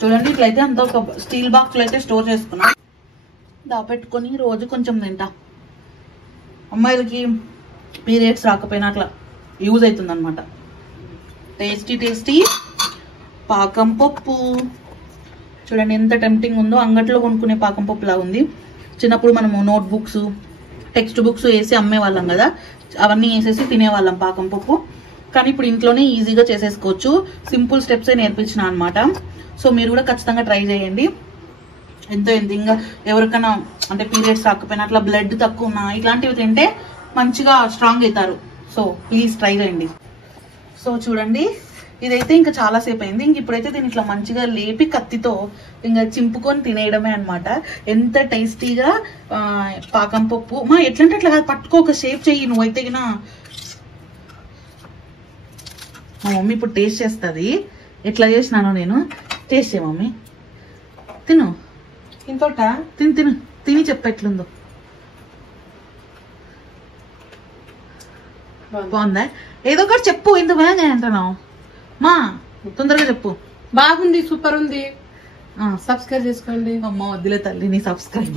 చూడండి ఇట్లయితే అంత ఒక స్టీల్ బాక్స్ లో అయితే స్టోర్ చేసుకున్నా, దాపెట్టుకొని రోజు కొంచెం తింటా. అమ్మాయిలకి పీరియడ్స్ రాకపోయినా అట్లా యూజ్ అవుతుంది అనమాట. టేస్టీ టేస్టీ పాకం పప్పు చూడండి ఎంత టెంప్టింగ్ ఉందో. అంగట్లో కొనుక్కునే పాకం పప్పు లాగా ఉంది. చిన్నప్పుడు మనము నోట్ బుక్స్ టెక్స్ట్ బుక్స్ వేసి అమ్మేవాళ్ళం కదా, అవన్నీ వేసేసి తినేవాళ్ళం పాకం పప్పు. కానీ ఇప్పుడు ఇంట్లోనే ఈజీగా చేసేసుకోవచ్చు. సింపుల్ స్టెప్సే నేర్పించిన అనమాట. సో మీరు కూడా ఖచ్చితంగా ట్రై చేయండి. ఎంతో ఇంకా ఎవరికైనా అంటే పీరియడ్స్ రాకపోయినా అట్లా బ్లడ్ తక్కువ ఉన్నా ఇట్లాంటివి తింటే మంచిగా స్ట్రాంగ్ అవుతారు. సో ప్లీజ్ ట్రై చేయండి. సో చూడండి ఇదైతే ఇంకా చాలా సేపు అయింది. ఇంక ఇప్పుడైతే దీన్ని ఇట్లా మంచిగా లేపి కత్తితో ఇంకా చింపుకొని తినేయడమే అనమాట. ఎంత టేస్టీగా పాకం పప్పు. మా ఎట్లంటే అట్లా కాదు, పట్టుకో ఒక షేప్ చెయ్యి. నువ్వైతే గినా మా మమ్మీ ఇప్పుడు టేస్ట్ చేస్తుంది. ఎట్లా చేసినానో నేను. టేస్ట్ చేయ మమ్మీ. తిను ఇంతోట తిని తిను తిని చెప్ప ఎట్లుందో. బాగుందా? ఏదో ఒకటి చెప్పు. ఎందుకు అంటున్నావు మా? తొందరగా చెప్పు. బాగుంది, సూపర్ ఉంది. సబ్స్క్రైబ్ చేసుకోండి. అమ్మ వద్దులే తల్లి నీ సబ్స్క్రైబ్.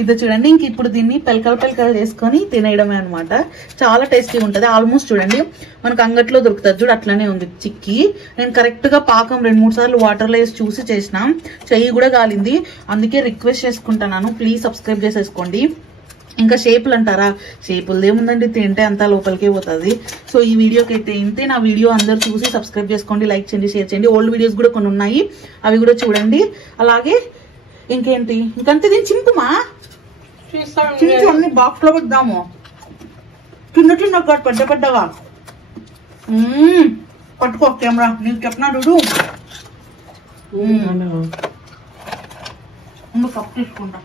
ఇది చూడండి ఇంక ఇప్పుడు దీన్ని పెలకలు చేసుకొని తినేయడమే అనమాట. చాలా టేస్టీగా ఉంటుంది. ఆల్మోస్ట్ చూడండి మనకు అంగట్లో దొరుకుతుంది చూడు, అట్లనే ఉంది చిక్కి. నేను కరెక్ట్ గా పాకం 2-3 సార్లు వాటర్లో వేసి చూసి చేసిన, చెయ్యి కూడా కాలింది. అందుకే రిక్వెస్ట్ చేసుకుంటున్నాను, ప్లీజ్ సబ్స్క్రైబ్ చేసేసుకోండి. ఇంకా షేపులు అంటారా, షేపులు ఏముందండి, తింటే అంతా లోపలికే పోతుంది. సో ఈ వీడియోకి అయితే ఇంతే. నా వీడియో అందరు చూసి సబ్స్క్రైబ్ చేసుకోండి, లైక్ చేయండి, షేర్ చేయండి. ఓల్డ్ వీడియోస్ కూడా కొన్ని ఉన్నాయి, అవి కూడా చూడండి. అలాగే ఇంకేంటి ఇంకంతే. దీన్ని చింపుమా, చింపు అన్ని బాక్స్ లో పెడదాము. చిన్న పెద్దగా పట్టుకో కెమెరా. నీకు చెప్పినా చూడు. కప్ తీసుకుంటా.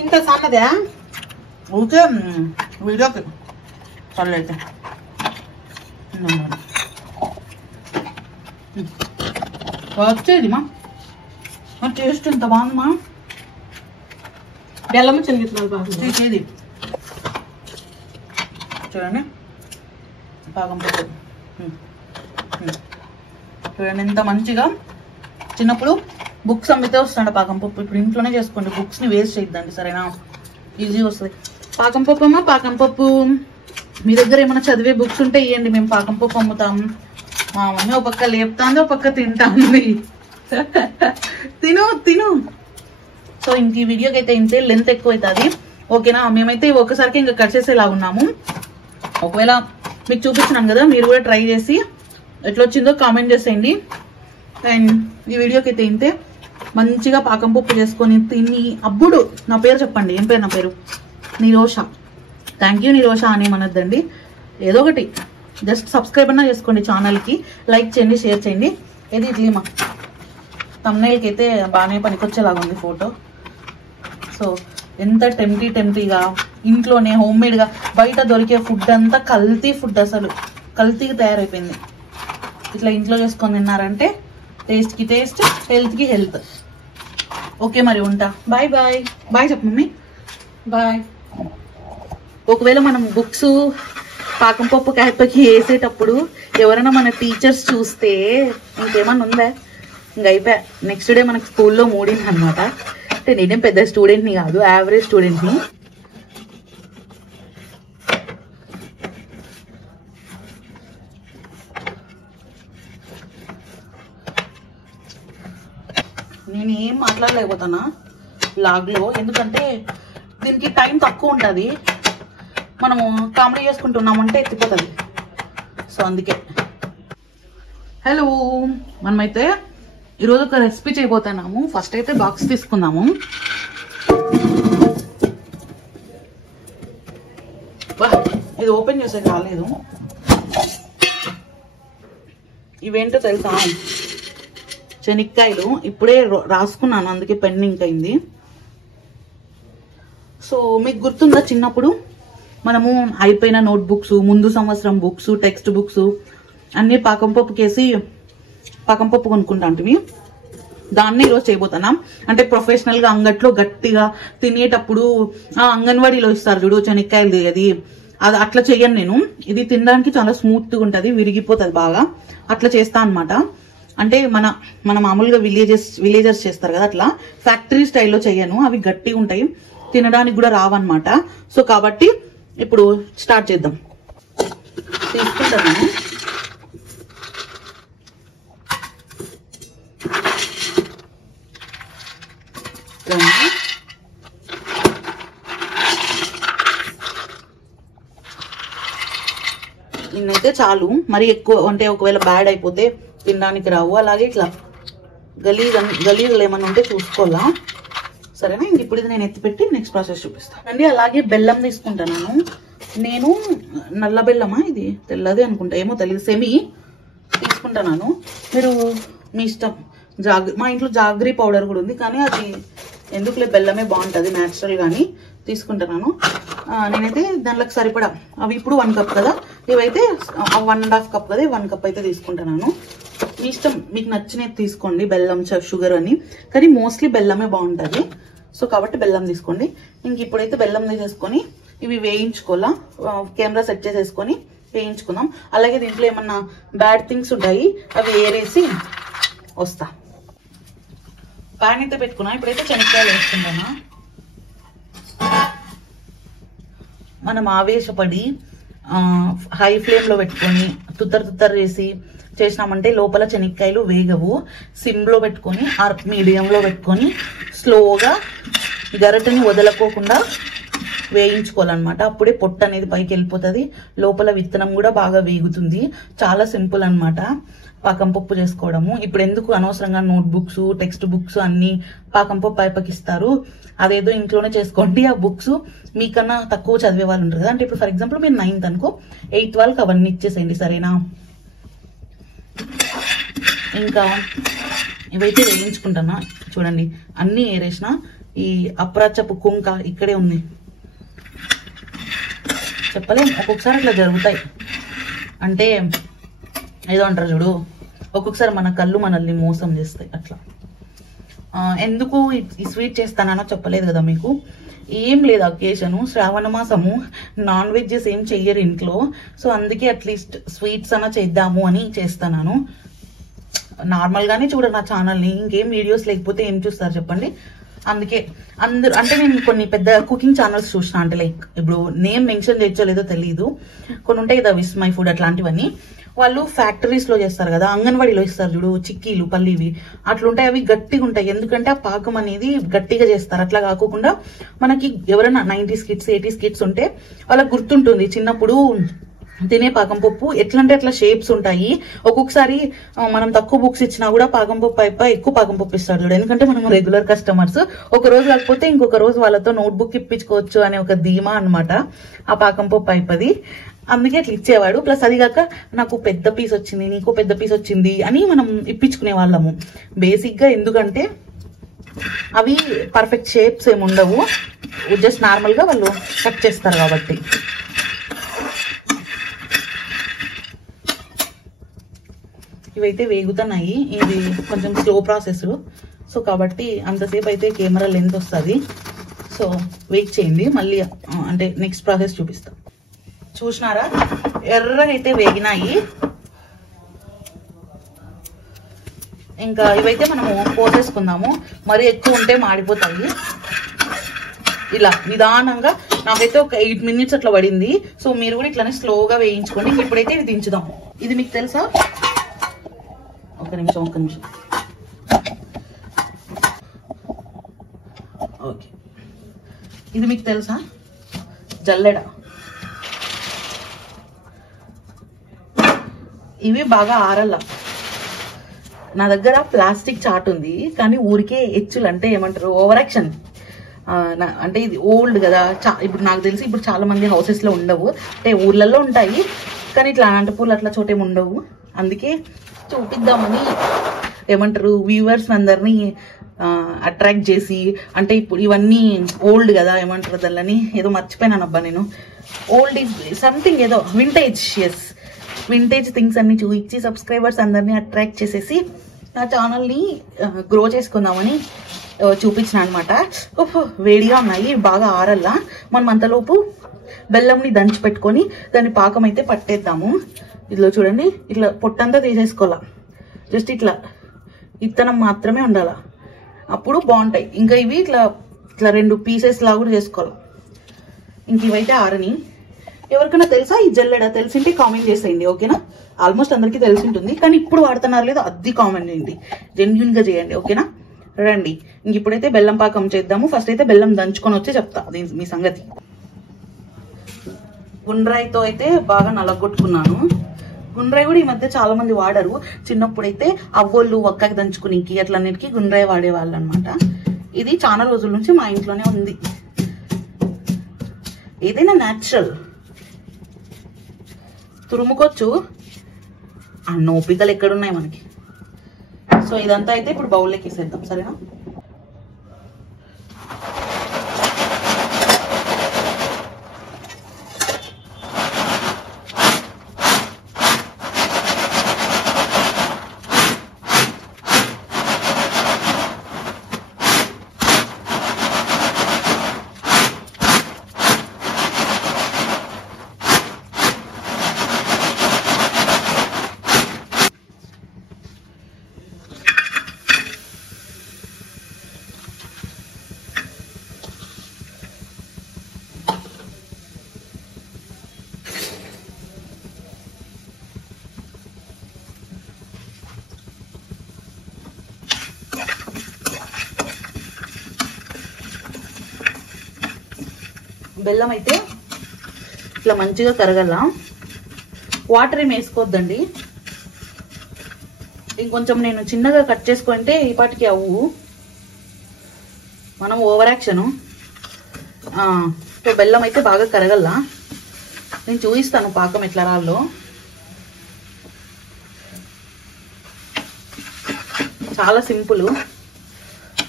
ఇంత సన్నదా ఊరికే వీడియోకి సర్లైతే. వచ్చేది మా టేస్ట్ ఎంత బాగుంది మా. బెల్లము చెనిగిత్తనాలు బాగుంది. చేది చూడండి పాకం పప్పు చూడండి ఎంత మంచిగా. చిన్నప్పుడు బుక్స్ అమ్మితే వస్తాడు పాకం పప్పు. ఇప్పుడు ఇంట్లోనే చేసుకోండి, బుక్స్ ని వేస్ట్ చేయొద్దండి సరేనా, ఈజీ వస్తుంది. పాకం పప్పు అమ్మా, పాకం పప్పు. మీ దగ్గర ఏమైనా చదివే బుక్స్ ఉంటే ఇవ్వండి, మేము పాకం పప్పు అమ్ముతాం. మా మమ్మీ ఒక పక్క లేపుతాంది, ఒక పక్క తింటాంది. తిను తిను. సో ఇంక ఈ వీడియోకి అయితే ఇంతే, లెంత్ ఎక్కువ అవుతుంది ఓకేనా. మేమైతే ఒకసారికి ఇంకా కట్ చేసేలా ఉన్నాము. ఒకవేళ మీకు చూపిస్తున్నాను కదా, మీరు కూడా ట్రై చేసి ఎట్లా వచ్చిందో కామెంట్ చేసేయండి. అండ్ ఈ వీడియోకి అయితే ఇంతే. మంచిగా పాకం పప్పు చేసుకొని తిని. అబ్బుడు నా పేరు చెప్పండి, ఏం పేరు? నా పేరు నిరోష. థ్యాంక్ యూ నిరోష అనేమనొద్దండి, ఏదో ఒకటి. జస్ట్ సబ్స్క్రైబ్ అన్నా చేసుకోండి ఛానల్కి, లైక్ చేయండి, షేర్ చేయండి. ఏది ఇడ్లీమా తమ్నైల్కి అయితే బాగానే పనికొచ్చేలాగా ఉంది ఫోటో. సో ఎంత టెంప్టీగా ఇంట్లోనే హోమ్ మేడ్గా. బయట దొరికే ఫుడ్ అంతా కల్తీ ఫుడ్, అసలు కల్తీగా తయారైపోయింది. ఇట్లా ఇంట్లో చేసుకొని తిన్నారంటే టేస్ట్కి టేస్ట్, హెల్త్కి హెల్త్. ఓకే మరి ఉంటా. Bye bye. బాయ్ చెప్పు మమ్మీ. బాయ్. ఒకవేళ మనం బుక్స్ పాకం పప్పు క్యాపకి వేసేటప్పుడు ఎవరైనా మన టీచర్స్ చూస్తే ఇంకేమన్నా ఉందా? ఇంకా అయిపోయా. నెక్స్ట్ డే మనకు స్కూల్లో మూడింది అనమాట. అంటే నేనేం పెద్ద స్టూడెంట్ని కాదు, యావరేజ్ స్టూడెంట్ని. నేను ఏం మాట్లాడలేకపోతానా లాగ్లో, ఎందుకంటే దీనికి టైం తక్కువ ఉంటుంది. మనము కామెడీ చేసుకుంటున్నామంటే ఎత్తిపోతుంది. సో అందుకే. హలో, మనమైతే ఈరోజు ఒక రెసిపీ చేయబోతున్నాము. ఫస్ట్ అయితే బాక్స్ తీసుకుందాము. ఇది ఓపెన్ చేసే కాలేదు. ఇవేంటో తెలుసా, శనక్కాయలు. ఇప్పుడే రాసుకున్నాను, అందుకే పెన్ ఇంక్ అయింది. సో మీకు గుర్తుందా, చిన్నప్పుడు మనము అయిపోయిన నోట్ బుక్స్, ముందు సంవత్సరం బుక్స్, టెక్స్ట్ బుక్స్ అన్నీ పాకం పప్పుకేసి పాకం పప్పు కొనుక్కుంటాంటివి. దాన్ని ఈరోజు చేయబోతున్నాం. అంటే ప్రొఫెషనల్గా అంగట్లో గట్టిగా తినేటప్పుడు అంగన్వాడీలో ఇస్తారు చూడు శనక్కాయలు, అది అది అట్లా చెయ్యను నేను. ఇది తినడానికి చాలా స్మూత్గా ఉంటుంది, విరిగిపోతుంది బాగా. అట్లా చేస్తా అనమాట. అంటే మన మామూలుగా విలేజర్స్ చేస్తారు కదా, అట్లా ఫ్యాక్టరీ స్టైల్లో చెయ్యను. అవి గట్టిగా ఉంటాయి, తినడానికి కూడా రావన్నమాట. సో కాబట్టి ఇప్పుడు స్టార్ట్ చేద్దాం. తీసుకుంటాను. ఇన్నైతే చాలు, మరి ఎక్కువ అంటే ఒకవేళ బ్యాడ్ అయిపోతే తినడానికి రావు. అలాగే ఇట్లా గలీజులు ఏమన్నా ఉంటే చూసుకోవాలా, సరేనా? ఇంక ఇప్పుడు ఇది నేను ఎత్తిపెట్టి నెక్స్ట్ ప్రాసెస్ చూపిస్తాను అండి. అలాగే బెల్లం తీసుకుంటాను నేను. నల్ల బెల్లమా ఇది, తెల్లదే అనుకుంటా, ఏమో తెలియదు. సెమీ తీసుకుంటాను, మీరు మీ ఇష్టం. మా ఇంట్లో జాగ్రీ పౌడర్ కూడా ఉంది, కానీ అది ఎందుకులే, బెల్లమే బాగుంటుంది న్యాచురల్ గాని తీసుకుంటున్నాను. నేనైతే దాంట్లోకి సరిపడా, అవి ఇప్పుడు 1 కప్ కదా, ఇవైతే 1.5 కప్ కదా, 1 కప్ అయితే తీసుకుంటున్నాను. మీ ఇష్టం, మీకు నచ్చినది తీసుకోండి, బెల్లం షుగర్ అని, కానీ మోస్ట్లీ బెల్లమే బాగుంటుంది. సో కాబట్టి బెల్లం తీసుకోండి. ఇంక ఇప్పుడైతే బెల్లం తీసేసుకొని ఇవి వేయించుకోవాలా, కెమెరా సెట్ చేసేసుకొని వేయించుకుందాం. అలాగే దీంట్లో ఏమన్నా బ్యాడ్ థింగ్స్ ఉంటాయి, అవి ఏరేసి వస్తా. ప్యాన్ అయితే పెట్టుకున్నా, ఇప్పుడైతే శనక్కాయలు వేసుకుంటానా. మనం ఆవేశపడి హై ఫ్లేమ్లో పెట్టుకొని తుత్తర చేసి చేసినామంటే లోపల శనక్కాయలు వేగవు. సిమ్లో పెట్టుకొని మీడియంలో పెట్టుకొని స్లోగా గరిటెని వదలకోకుండా వేయించుకోవాలన్నమాట. అప్పుడే పొట్టు అనేది పైకి వెళ్ళిపోతుంది, లోపల విత్తనం కూడా బాగా వేగుతుంది. చాలా సింపుల్ అన్నమాట పాకం పప్పు చేసుకోవడము. ఇప్పుడు ఎందుకు అనవసరంగా నోట్బుక్స్, టెక్స్ట్ బుక్స్ అన్ని పాకం పప్పు అయిపోకిస్తారు, అదేదో ఇంట్లోనే చేసుకోండి. ఆ బుక్స్ మీకన్నా తక్కువ చదివే వాళ్ళు ఉంటారు కదా, అంటే ఇప్పుడు ఫర్ ఎగ్జాంపుల్ మీరు 9th అనుకో, 8th వాళ్ళకి అవన్నీ ఇచ్చేసేయండి, సరేనా? ఇంకా ఇవైతే వేయించుకుంటానా. చూడండి అన్ని ఏరేసిన. ఈ అప్రాచపు కుంక ఇక్కడే ఉంది, చెప్పలేం, ఒక్కొక్కసారి అట్లా జరుగుతాయి. అంటే ఏదో అంటారు చూడు, ఒక్కొక్కసారి మన కళ్ళు మనల్ని మోసం చేస్తాయి. అట్లా ఎందుకు ఈ స్వీట్ చేస్తానో చెప్పలేదు కదా మీకు. ఏం లేదు, అకేషను శ్రావణ మాసము, నాన్ వెజ్జెస్ ఏం చెయ్యరు ఇంట్లో. సో అందుకే అట్లీస్ట్ స్వీట్స్ అన్నా చేద్దాము అని చేస్తాను. నార్మల్ గానే చూడరు నా ఛానల్ని, ఇంకేం వీడియోస్ లేకపోతే ఏం చూస్తారు చెప్పండి. అందుకే అందరు అంటే నేను కొన్ని పెద్ద కుకింగ్ ఛానల్స్ చూసిన, అంటే లైక్ ఇప్పుడు నేమ్ మెన్షన్ చేయొచ్చో లేదో తెలియదు, కొన్ని ఉంటాయి కదా విస్ మై ఫుడ్ అట్లాంటివన్నీ. వాళ్ళు ఫ్యాక్టరీస్ లో చేస్తారు కదా, అంగన్వాడీలో ఇస్తారు చూడు చిక్కీలు పల్లీవి, అట్లుంటాయి. అవి గట్టిగా ఉంటాయి, ఎందుకంటే ఆ పాకం అనేది గట్టిగా చేస్తారు. అట్లా కాకుండా మనకి ఎవరైనా 90s కిడ్స్ 80s కిడ్స్ ఉంటే వాళ్ళకి గుర్తుంటుంది చిన్నప్పుడు తినే పాకం పప్పు ఎట్లంటే అట్లా షేప్స్ ఉంటాయి. ఒక్కొక్కసారి మనం తక్కువ బుక్స్ ఇచ్చినా కూడా పాకం పప్పు అయిపోయి ఎక్కువ పాకం పప్పు ఇస్తారు చూడు, ఎందుకంటే మనం రెగ్యులర్ కస్టమర్స్. ఒక రోజు కాకపోతే ఇంకొక రోజు వాళ్ళతో నోట్బుక్ ఇప్పించుకోవచ్చు అనే ఒక ధీమా అనమాట ఆ పాకం పప్పు అయిపోయి. అందుకే అట్లా ఇచ్చేవాడు. ప్లస్ అది కాక నాకు పెద్ద పీస్ వచ్చింది, నీకు పెద్ద పీస్ వచ్చింది అని మనం ఇప్పించుకునే వాళ్ళము బేసిక్ గా. ఎందుకంటే అవి పర్ఫెక్ట్ షేప్స్ ఏమి ఉండవు, జస్ట్ నార్మల్ గా వాళ్ళు కట్ చేస్తారు కాబట్టి. ఇవైతే వేగుతున్నాయి, ఇది కొంచెం స్లో ప్రాసెస్. సో కాబట్టి అంతసేపు అయితే కెమెరా లెంత్ వస్తుంది. సో వెయిట్ చేయండి, మళ్ళీ అంటే నెక్స్ట్ ప్రాసెస్ చూపిస్తాం. చూసినారా, ఎర్రగా అయితే వేగినాయి. ఇంకా ఇవైతే మనము పోసేసుకుందాము, మరి ఎక్కువ ఉంటే మాడిపోతాయి. ఇలా నిదానంగా, నాకైతే ఒక 8 minutes అట్లా పడింది. సో మీరు కూడా ఇట్లానే స్లోగా వేయించుకోండి. ఇప్పుడైతే ఇది దించుదాం. ఇది మీకు తెలుసా, ఒక్క నిమిషం. ఓకే, ఇది మీకు తెలుసా జల్లెడ. ఇవి బాగా ఆరల్ల. నా దగ్గర ప్లాస్టిక్ చాట్ ఉంది, కానీ ఊరికే ఎచ్చులు అంటే ఏమంటారు ఓవర్ యాక్షన్. అంటే ఇది ఓల్డ్ కదా, ఇప్పుడు నాకు తెలిసి ఇప్పుడు చాలా మంది హౌసెస్ లో ఉండవు, అంటే ఊర్లలో ఉంటాయి, కానీ ఇట్లా అనంతపూర్లు అట్లా చోటేమి ఉండవు. అందుకే చూపిద్దామని ఏమంటారు వ్యూవర్స్ అందరినీ అట్రాక్ట్ చేసి. అంటే ఇప్పుడు ఇవన్నీ ఓల్డ్ కదా, ఏమంటారు దాన్ని, ఏదో మర్చిపోయినాను అబ్బా నేను. ఓల్డ్ ఈజ్ సంథింగ్ ఏదో వింటేజ్, ఎస్ వింటేజ్ థింగ్స్ అన్ని చూపించి సబ్స్క్రైబర్స్ అందరినీ అట్రాక్ట్ చేసేసి నా ఛానల్ని గ్రో చేసుకుందామని చూపించిన అనమాట. వేడిగా ఉన్నాయి, బాగా ఆరల్లా. మనం అంతలోపు బెల్లంని దంచి పెట్టుకొని దాని పాకం అయితే పట్టేద్దాము. ఇట్లా చూడండి, ఇట్లా పొట్టంతా తీసేసుకోవాలా. జస్ట్ ఇట్లా ఇత్తనం మాత్రమే ఉండాలా, అప్పుడు బాగుంటాయి. ఇంకా ఇవి ఇట్లా ఇట్లా 2 పీసెస్ లా కూడా చేసుకోవాలి. ఇంక ఇవైతే ఆరని. ఎవరికైనా తెలుసా ఈ జల్లెడ? తెలిసింటే కామెంట్ చేసేయండి, ఓకేనా? ఆల్మోస్ట్ అందరికీ తెలిసి ఉంటుంది, కానీ ఇప్పుడు వాడుతున్నారు లేదు అది కామెంట్ చేయండి, జెన్యున్ గా చేయండి, ఓకేనా? రండి ఇంక ఇప్పుడైతే బెల్లం పాకం చేద్దాము. ఫస్ట్ అయితే బెల్లం దంచుకొని వచ్చి చెప్తా మీ సంగతి. గుండ్రాయితో అయితే బాగా నలగొట్టుకున్నాను. గుండ్రాయి కూడా ఈ మధ్య చాలా మంది వాడరు. చిన్నప్పుడైతే అవ్వోళ్ళు ఒక్కకి దంచుకునికి అట్లన్నిటికీ గుండ్రాయి వాడేవాళ్ళు అనమాట. ఇది చాలా రోజుల నుంచి మా ఇంట్లోనే ఉంది. ఏదైనా న్యాచురల్ తురుముకోవచ్చు, అన్న ఓపికలు ఎక్కడున్నాయి మనకి. సో ఇదంతా అయితే ఇప్పుడు బౌల్లోకి వేసేద్దాం, సరేనా? బెల్లం అయితే ఇట్లా మంచిగా కరగల. వాటర్ ఏమి వేసుకోవద్దండి. ఇంకొంచెం నేను చిన్నగా కట్ చేసుకుంటే ఈ పాటికి అవ్వు, మనం ఓవర్ యాక్షన్. బెల్లం అయితే బాగా కరగల. నేను చూపిస్తాను పాకం ఎట్లా రాలో. చాలా సింపుల్.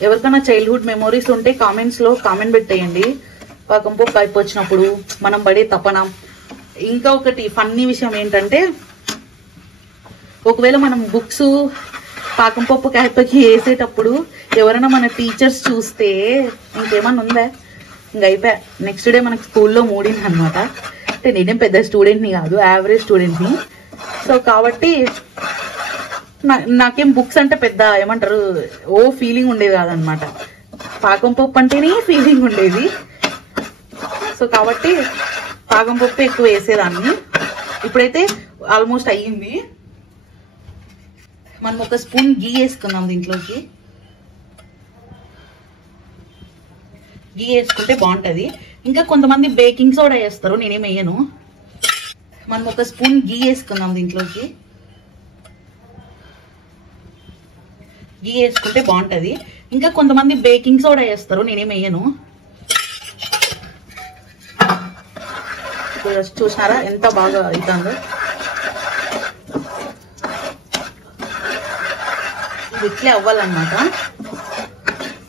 ఎవరికైనా చైల్డ్హుడ్ మెమోరీస్ ఉంటే కామెంట్స్ లో కామెంట్ పెట్టేయండి. పాకం పప్పు అయిపోచ్చినప్పుడు మనం పడే తపన. ఇంకా ఒకటి ఫన్నీ విషయం ఏంటంటే, ఒకవేళ మనం బుక్స్ పాకం పప్పు కాయపకి వేసేటప్పుడు ఎవరైనా మన టీచర్స్ చూస్తే ఇంకేమన్నా ఉందా? ఇంక అయిపోయా. నెక్స్ట్ డే మనకు స్కూల్లో మూడింది అనమాట. అంటే నేనేం పెద్ద స్టూడెంట్ని కాదు, యావరేజ్ స్టూడెంట్ని. సో కాబట్టి నాకేం బుక్స్ అంటే పెద్ద ఏమంటారు ఓ ఫీలింగ్ ఉండేది కాదనమాట. పాకం పప్పు అంటేనే ఫీలింగ్ ఉండేది. సో కాబట్టి పాకం పప్పు ఎక్కువ వేసేదాన్ని. ఇప్పుడైతే ఆల్మోస్ట్ అయ్యింది. మనం ఒక స్పూన్ గీ వేసుకుందాం దీంట్లోకి. గీ వేసుకుంటే బాగుంటది. ఇంకా కొంతమంది బేకింగ్ సోడా వేస్తారు, నేనేం వేయను. మనం ఒక స్పూన్ గీ వేసుకుందాం దీంట్లోకి. గీ వేసుకుంటే బాగుంటది. ఇంకా కొంతమంది బేకింగ్ సోడా వేస్తారు, నేనేం వేయను. చూసినారా ఎంత బాగా అవుతుందో? ఇట్లే అవ్వాలన్నమాట.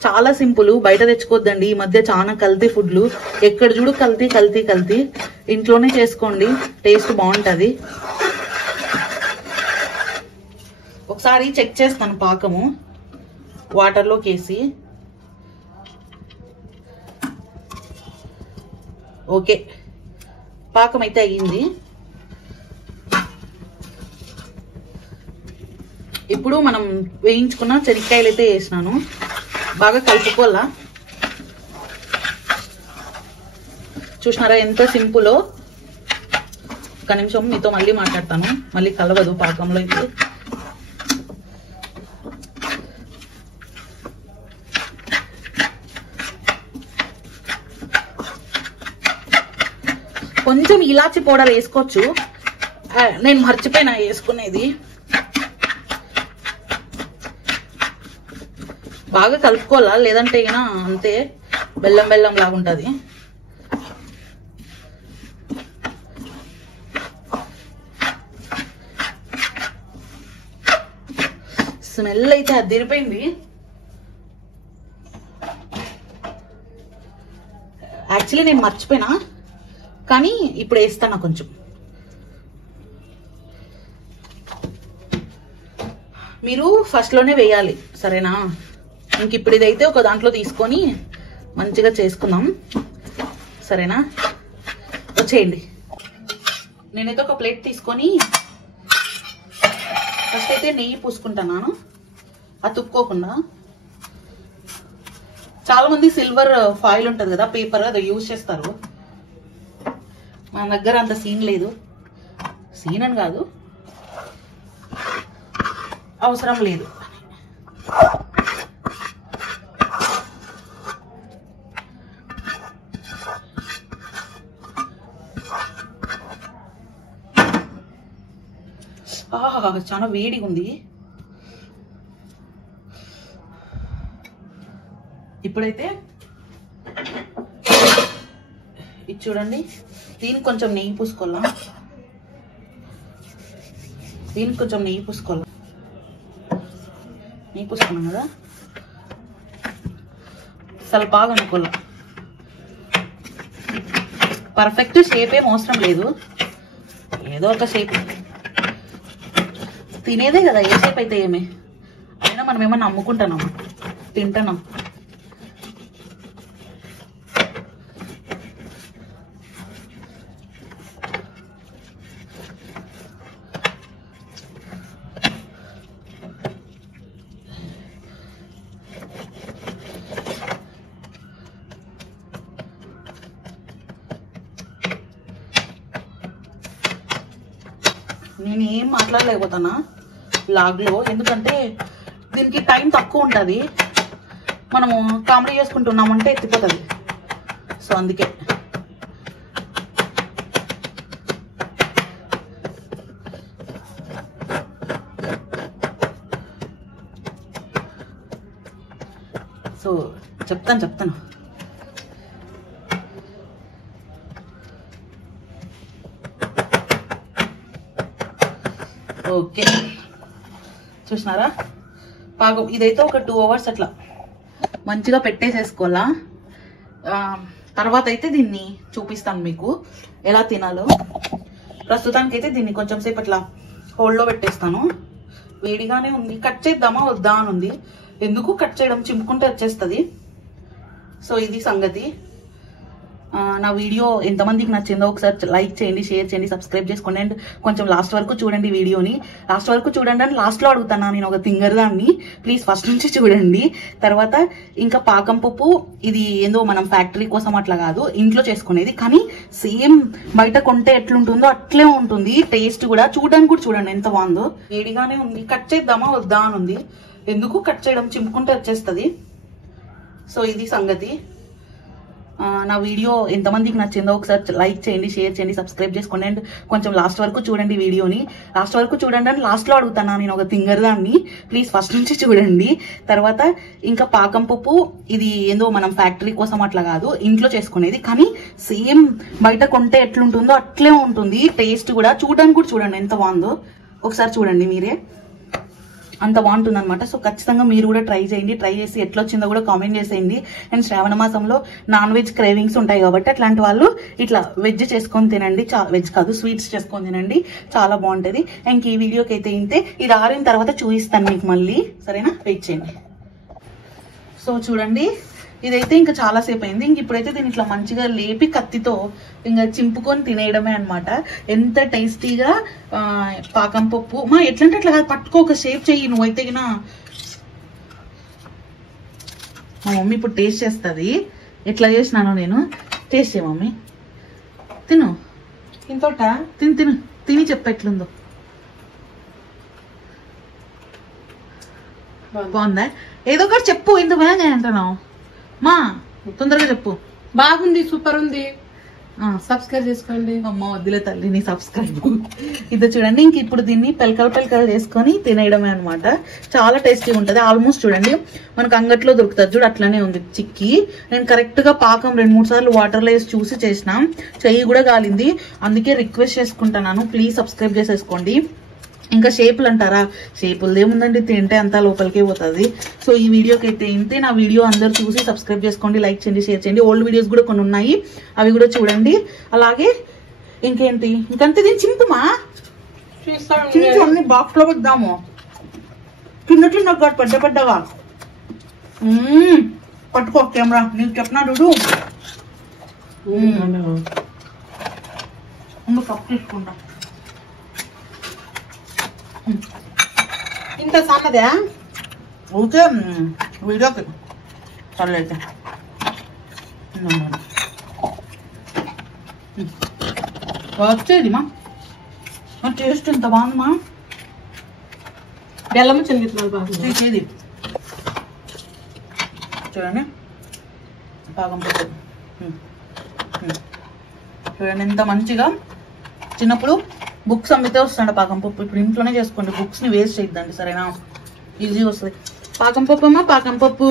చాలా సింపుల్. బయట తెచ్చుకోవద్దండి. ఈ మధ్య చాలా కల్తీ ఫుడ్లు, ఎక్కడ చూడు కల్తీ కల్తీ కల్తీ. ఇంట్లోనే చేసుకోండి, టేస్ట్ బాగుంటది. ఒకసారి చెక్ చేస్తాను పాకము వాటర్లోకి వేసి. ఓకే, పాకం అయితే అయ్యింది. ఇప్పుడు మనం వేయించుకున్న శనక్కాయలు అయితే వేసినాను. బాగా కలుపుకోవాలా. చూసినారా ఎంత సింపులో? ఒక నిమిషం మీతో మళ్ళీ మాట్లాడతాను. మళ్ళీ కలవదు పాకంలో అయితే. కొంచెం ఇలాచి పౌడర్ వేసుకోవచ్చు, నేను మర్చిపోయినా వేసుకునేది. బాగా కలుపుకోవాలా, లేదంటే అంతే బెల్లం బెల్లం లాగా ఉంటుంది. స్మెల్ అయితే అదిరిపోయింది. యాక్చువల్లీ నేను మర్చిపోయినా, కానీ ఇప్పుడు వేస్తాను కొంచెం. మీరు ఫస్ట్ లోనే వేయాలి, సరేనా? ఇంక ఇప్పుడు ఇదైతే ఒక దాంట్లో తీసుకొని మంచిగా చేసుకుందాం, సరేనా? వచ్చేయండి. నేనైతే ఒక ప్లేట్ తీసుకొని ఫస్ట్ అయితే నెయ్యి పూసుకుంటున్నాను అతుక్కోకుండా. చాలా మంది సిల్వర్ ఫాయిల్ ఉంటుంది కదా, పేపర్, అది యూజ్ చేస్తారు. మన దగ్గర అంత సీన్ లేదు. సీన్ అని కాదు, అవసరం లేదు. చాలా వేడిగా ఉంది. ఇప్పుడైతే ఇది చూడండి, దీనికి కొంచెం నెయ్యి పూసుకోవాలా. నెయ్యి పూసుకున్నాం కదా, సల్పాగా అనుకోవాలా. పర్ఫెక్ట్ షేప్ ఏం అవసరం లేదు, ఏదో ఒక షేప్. తినేదే కదా, ఏ షేప్ అయితే ఏమే. అయినా మనం ఏమన్నా అమ్ముకుంటున్నాం, తింటున్నాం. నేను ఏం మాట్లాడలేకపోతానా లాగ్లో, ఎందుకంటే దీనికి టైం తక్కువ ఉంటుంది. మనము కామెడీ చేసుకుంటున్నామంటే ఎత్తిపోతుంది. సో అందుకే చెప్తాను. ఓకే, చూసినారా పాకం. ఇదైతే ఒక 2 hours అట్లా మంచిగా పెట్టేసేసుకోవాలా. తర్వాత అయితే దీన్ని చూపిస్తాను మీకు ఎలా తినాలో. ప్రస్తుతానికి అయితే దీన్ని కొంచెం సేపు అట్లా హోల్డ్లో పెట్టేస్తాను. వేడిగానే ఉంది. కట్ చేద్దామా వద్దా అని ఉంది. ఎందుకు కట్ చేయడం, చింపుకుంటే వచ్చేస్తుంది. సో ఇది సంగతి. నా వీడియో ఎంతమందికి నచ్చిందో ఒకసారి లైక్ చేయండి, షేర్ చేయండి, సబ్స్క్రైబ్ చేసుకోండి. అండ్ కొంచెం లాస్ట్ వరకు చూడండి వీడియోని. లాస్ట్ వరకు చూడండి అని లాస్ట్లో అడుగుతాను, నేను ఒక తింగర్ దాన్ని. ప్లీజ్ ఫస్ట్ నుంచి చూడండి. తర్వాత ఇంకా పాకం పప్పు, ఇది ఏందో మనం ఫ్యాక్టరీ కోసం అట్లా కాదు, ఇంట్లో చేసుకునేది. కానీ సేమ్ బయట కొంటే ఎట్లుంటుందో అట్లే ఉంటుంది. టేస్ట్ కూడా చూడడానికి కూడా చూడండి ఎంత బాగుందో. వేడిగానే ఉంది. కట్ చేద్దామా వద్దా అని ఉంది. ఎందుకు కట్ చేయడం, చింపుకుంటే వచ్చేస్తుంది. సో ఇది సంగతి. నా వీడియో ఎంతమందికి నచ్చిందో ఒకసారి లైక్ చేయండి, షేర్ చేయండి, సబ్స్క్రైబ్ చేసుకోండి. అండ్ కొంచెం లాస్ట్ వరకు చూడండి వీడియోని. లాస్ట్ వరకు చూడండి అని లాస్ట్లో అడుగుతాను, నేను ఒక తింగర్ దాన్ని. ప్లీజ్ ఫస్ట్ నుంచి చూడండి. తర్వాత ఇంకా పాకం పప్పు, ఇది ఏందో మనం ఫ్యాక్టరీ కోసం అట్లా కాదు, ఇంట్లో చేసుకునేది. కానీ సేమ్ బయట కొంటే ఎట్లుంటుందో అట్లే ఉంటుంది. టేస్ట్ కూడా చూడడానికి కూడా చూడండి ఎంత బాగుందో. ఒకసారి చూడండి మీరే, అంత బాగుంటుంది అనమాట. సో ఖచ్చితంగా మీరు కూడా ట్రై చేయండి. ట్రై చేసి ఎట్లా వచ్చిందో కూడా కామెంట్ చేసేయండి. అండ్ శ్రావణ మాసంలో నాన్ వెజ్ క్రేవింగ్స్ ఉంటాయి కాబట్టి అట్లాంటి వాళ్ళు ఇట్లా వెజ్ చేసుకొని తినండి. వెజ్ కాదు, స్వీట్స్ చేసుకొని తినండి, చాలా బాగుంటుంది. ఇంక ఈ వీడియోకి అయితే ఇంతే. ఇది ఆరిన తర్వాత చూపిస్తాను మీకు మళ్ళీ, సరేనా? వెయిట్ చేయండి. సో చూడండి, ఇదైతే ఇంకా చాలా సేపు అయింది. ఇంక ఇప్పుడైతే దీన్ని ఇట్లా మంచిగా లేపి కత్తితో ఇంకా చింపుకొని తినేయడమే అనమాట. ఎంత టేస్టీగా పాకం పప్పు. మా ఎట్లంటే అట్లా పట్టుకో, ఒక షేప్ చెయ్యి నువ్వైతే. మా మమ్మీ ఇప్పుడు టేస్ట్ చేస్తుంది. ఎట్లా చేసినానో నేను. టేస్ట్ చేయ మమ్మీ, తిను. ఇంతోట తిని చెప్ప ఎట్లుందో. బాగుందా? ఏదో ఒకటి చెప్పు, ఎందుకు అంటున్నావు మా, తొందరగా చెప్పు. బాగుంది, సూపర్ ఉంది. సబ్స్క్రైబ్ చేసుకోండి. అమ్మ వద్దులే తల్లి నీ సబ్స్క్రైబ్. ఇది చూడండి, ఇంక ఇప్పుడు దీన్ని పెలకలు చేసుకొని తినేయడమే అనమాట. చాలా టేస్టీగా ఉంటుంది. ఆల్మోస్ట్ చూడండి మనకు అంగట్లో దొరుకుతుంది చూడు, అట్లానే ఉంది చిక్కి. నేను కరెక్ట్ గా పాకం 2-3 సార్లు వాటర్లో వేసి చూసి చేసిన, చెయ్యి కూడా కాలింది. అందుకే రిక్వెస్ట్ చేసుకుంటున్నాను, ప్లీజ్ సబ్స్క్రైబ్ చేసేసుకోండి. ఇంకా షేపులు అంటారా, షేపులు ఏముందండి, తింటే అంతా లోపలికే పోతుంది. సో ఈ వీడియోకి అయితే ఇంతే. నా వీడియో అందరు చూసి సబ్స్క్రైబ్ చేసుకోండి, లైక్ చేయండి, షేర్ చేయండి. ఓల్డ్ వీడియోస్ కూడా కొన్ని ఉన్నాయి, అవి కూడా చూడండి. అలాగే ఇంకేంటి, ఇంకంతే. దీన్ని చింపుమా, అన్ని బాక్స్ లో పెడదాము. చిన్న పెద్దగా పట్టుకో కెమెరా. నీకు చెప్పినా చూడు. ముందు కప్పు తీసుకుంటా. ఇంత సన్నదా? ఊరికే వీడియోకి చల్లైతే వచ్చేది మా టేస్ట్ ఎంత బాగుందమ్మా. బెల్లము చెనిగిత్తనాలు బాగుంది. ఇది చూడండి పాకం పప్పు. చూడండి ఎంత మంచిగా. చిన్నప్పుడు బుక్స్ అమ్మితే వస్తాడు పాకం పప్పు. ఇప్పుడు ఇంట్లోనే చేసుకోండి, బుక్స్ని వేస్ట్ చేయొద్దండి సరేనా, ఈజీ వస్తుంది. పాకం పప్పు అమ్మా, పాకం పప్పు.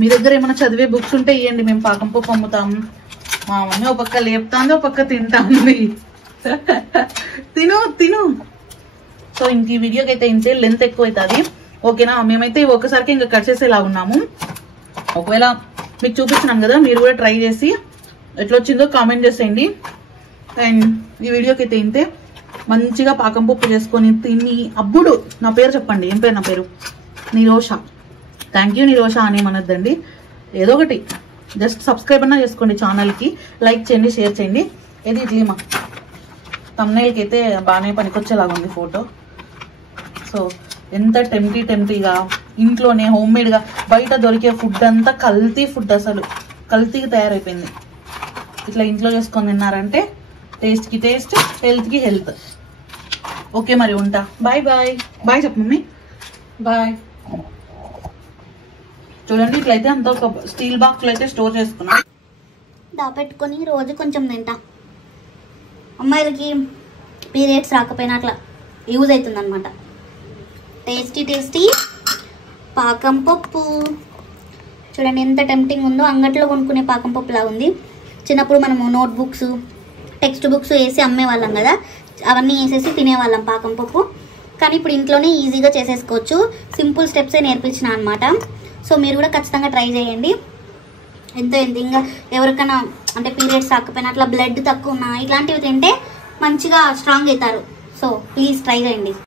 మీ దగ్గర ఏమైనా చదివే బుక్స్ ఉంటే ఇవ్వండి, మేము పాకం పప్పు అమ్ముతాం. మా మమ్మీ ఒక పక్క లేపుతాంది, ఒక పక్క తింటాంది. తిను తిను. సో ఇంక ఈ వీడియోకి అయితే ఇంతే, లెంత్ ఎక్కువ అవుతుంది ఓకేనా. మేమైతే ఒకసారికి ఇంకా కట్ చేసేలా ఉన్నాము. ఒకవేళ మీకు చూపించినాను కదా, మీరు కూడా ట్రై చేసి ఎట్లా వచ్చిందో కామెంట్ చేసేయండి. అండ్ ఈ వీడియోకి అయితే ఇంతే. మంచిగా పాకం పప్పు చేసుకొని తిని. అబ్బుడు నా పేరు చెప్పండి, ఏం పేరు? నా పేరు నిరోష. థ్యాంక్ యూ నిరోష అనేమనొద్దండి, ఏదో ఒకటి జస్ట్ సబ్స్క్రైబ్ అన్నా చేసుకోండి ఛానల్కి, లైక్ చేయండి, షేర్ చేయండి. ఏది ఇడ్లీమా తమ్నైల్కి అయితే బాగానే పనికొచ్చేలాగా ఉంది ఫోటో. సో ఎంత టెంప్టీగా ఇంట్లోనే హోమ్ మేడ్గా, బయట దొరికే ఫుడ్ అంతా కల్తీ ఫుడ్, అసలు కల్తీకి తయారైపోయింది. ఇట్లా ఇంట్లో చేసుకొని తిన్నారంటే టేస్ట్కి టేస్ట్, హెల్త్కి హెల్త్. ఓకే మరి ఉంటా, బాయ్ బాయ్. బాయ్ చెప్పు మమ్మీ. బాయ్. చూడండి ఇట్లయితే అంత ఒక స్టీల్ బాక్స్లో అయితే స్టోర్ చేసుకున్నా, దాపెట్టుకొని రోజు కొంచెం తింటా. అమ్మాయిలకి పీరియడ్స్ రాకపోయినా అట్లా యూజ్ అవుతుంది అనమాట. టేస్టీ పాకం పప్పు చూడండి ఎంత టెంప్టింగ్ ఉందో. అంగట్లో కొనుక్కునే పాకం పప్పు లాగా ఉంది. చిన్నప్పుడు మనము నోట్బుక్స్, టెక్స్ట్ బుక్స్ వేసి అమ్మేవాళ్ళం కదా, అవన్నీ వేసేసి తినేవాళ్ళం పాకం పప్పు. కానీ ఇప్పుడు ఇంట్లోనే ఈజీగా చేసేసుకోవచ్చు. సింపుల్ స్టెప్సే నేర్పించిన అనమాట. సో మీరు కూడా ఖచ్చితంగా ట్రై చేయండి. ఎంతో ఇంకా ఎవరికైనా అంటే పీరియడ్స్ రాకపోయినా, అట్లా బ్లడ్ తక్కువ ఉన్నా, ఇట్లాంటివి తింటే మంచిగా స్ట్రాంగ్ అవుతారు. సో ప్లీజ్ ట్రై చేయండి.